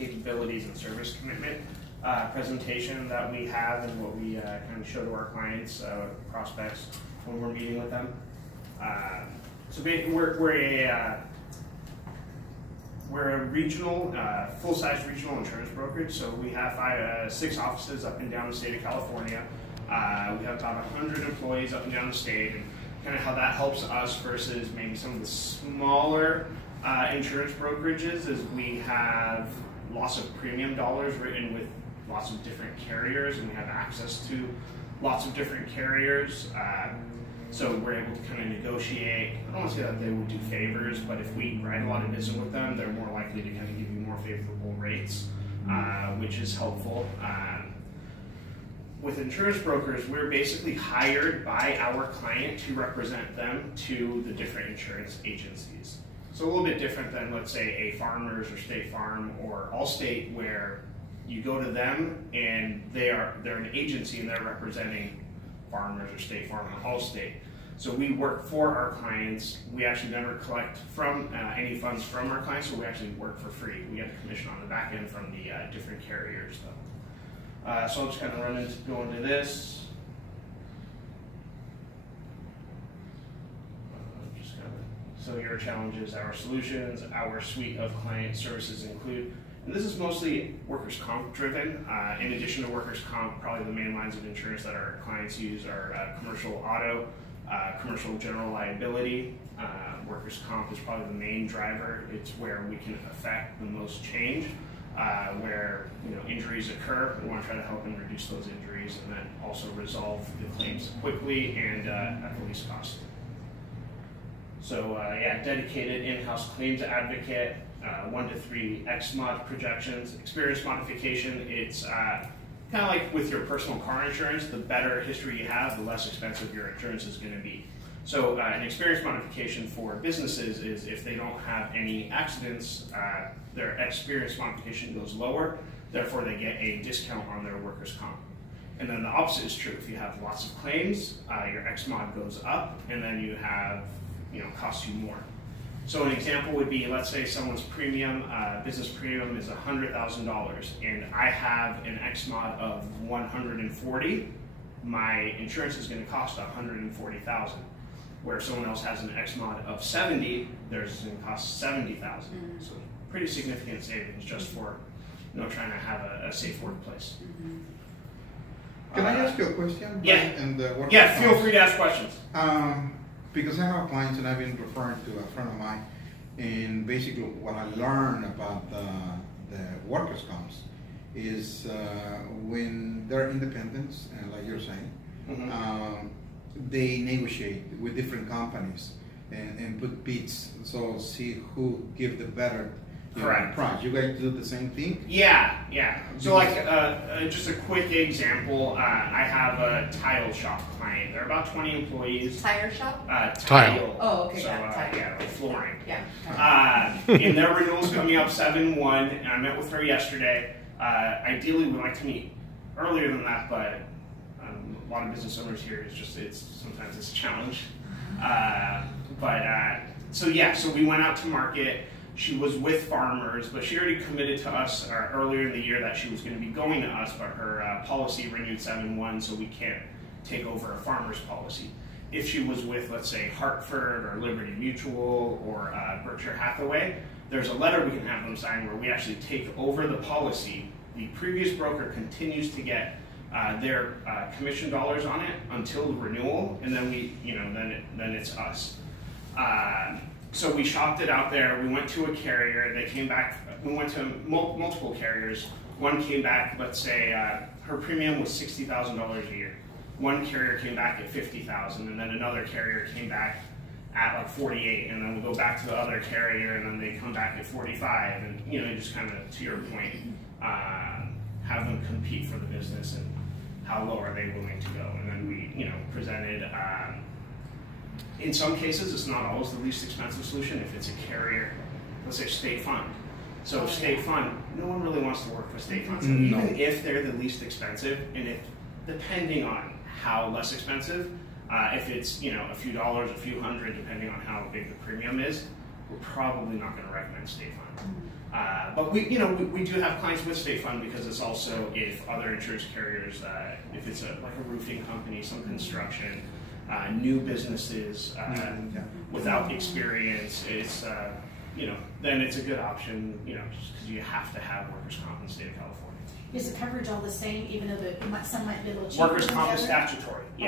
capabilities and service commitment presentation that we have and what we kind of show to our clients, prospects, when we're meeting with them. So we're a regional, full-size regional insurance brokerage. So we have 6 offices up and down the state of California. We have about 100 employees up and down the state, and kind of how that helps us versus maybe some of the smaller insurance brokerages is we have lots of premium dollars written with lots of different carriers, and we have access to lots of different carriers. So we're able to kind of negotiate. I don't want to say that they will do favors, but if we write a lot of business with them, they're more likely to kind of give you more favorable rates, which is helpful. With insurance brokers, we're basically hired by our client to represent them to the different insurance agencies. So a little bit different than, let's say, a Farmers or State Farm or Allstate, where you go to them and they're an agency and they're representing Farmers or State Farm or Allstate. So we work for our clients. We actually never collect from any funds from our clients, so we actually work for free. We get a commission on the back end from the different carriers, though. So I'll just kind of go into this. So your challenges, our solutions, our suite of client services include, and this is mostly workers' comp driven. In addition to workers' comp, probably the main lines of insurance that our clients use are commercial auto, commercial general liability. Workers' comp is probably the main driver. It's where we can affect the most change. Where injuries occur, we want to try to help them reduce those injuries and then also resolve the claims quickly and at the least cost. So yeah, dedicated in-house claims advocate, 1 to 3 XMOD projections. Experience modification, it's kind of like with your personal car insurance, the better history you have, the less expensive your insurance is going to be. So an experience modification for businesses is if they don't have any accidents, their experience modification goes lower, therefore they get a discount on their workers' comp. And then the opposite is true. If you have lots of claims, your XMOD goes up, and then you have, costs you more. So an example would be, let's say someone's premium, business premium is $100,000, and I have an XMOD of 140. My insurance is going to cost $140,000. Where someone else has an XMOD of 70, theirs is going to cost $70,000. So pretty significant savings just for trying to have a safe workplace. Can I ask you a question? Yeah. Yeah, feel free to ask questions. Because I have clients and I've been referring to a friend of mine, and basically what I learned about the workers' comps is when they're independent, like you're saying, they negotiate with different companies and put bids, so see who give the better price. You guys do the same thing? Yeah. So like just a quick example, I have a tile shop client. They're about 20 employees. Tire shop? Tile. Oh, okay, so, tile. yeah, like flooring. Yeah. And their renewal's coming up 7/1, and I met with her yesterday. Ideally, we'd like to meet earlier than that, but a lot of business owners here, sometimes it's a challenge. So we went out to market. She was with Farmers, but she already committed to us earlier in the year that she was going to be going to us, but her policy renewed 7/1, so we can't take over a Farmers policy. If she was with, let's say, Hartford or Liberty Mutual or Berkshire Hathaway, there's a letter we can have them sign where we actually take over the policy. The previous broker continues to get their commission dollars on it until the renewal, and then then it's us. So we shopped it out there. We went to a carrier. They came back. We went to multiple carriers. One came back. Let's say her premium was $60,000 a year. One carrier came back at $50,000, and then another carrier came back at like 48, and then we'll go back to the other carrier, and then they come back at 45, and just kind of to your point, have them compete for the business and how low are they willing to go, and then we presented. In some cases, it's not always the least expensive solution. If it's a carrier, let's say State Fund. So State Fund, no one really wants to work with State Fund. So even if they're the least expensive, and depending on how less expensive, if it's a few dollars, a few hundred, depending on how big the premium is, we're probably not going to recommend State Fund. But we do have clients with State Fund because it's also if other insurance carriers, if it's like a roofing company, some construction, new businesses without experience, it's then it's a good option, just because you have to have workers' comp in the state of California. Is the coverage all the same, even though some might be a little cheaper? Workers' comp is statutory. Yeah.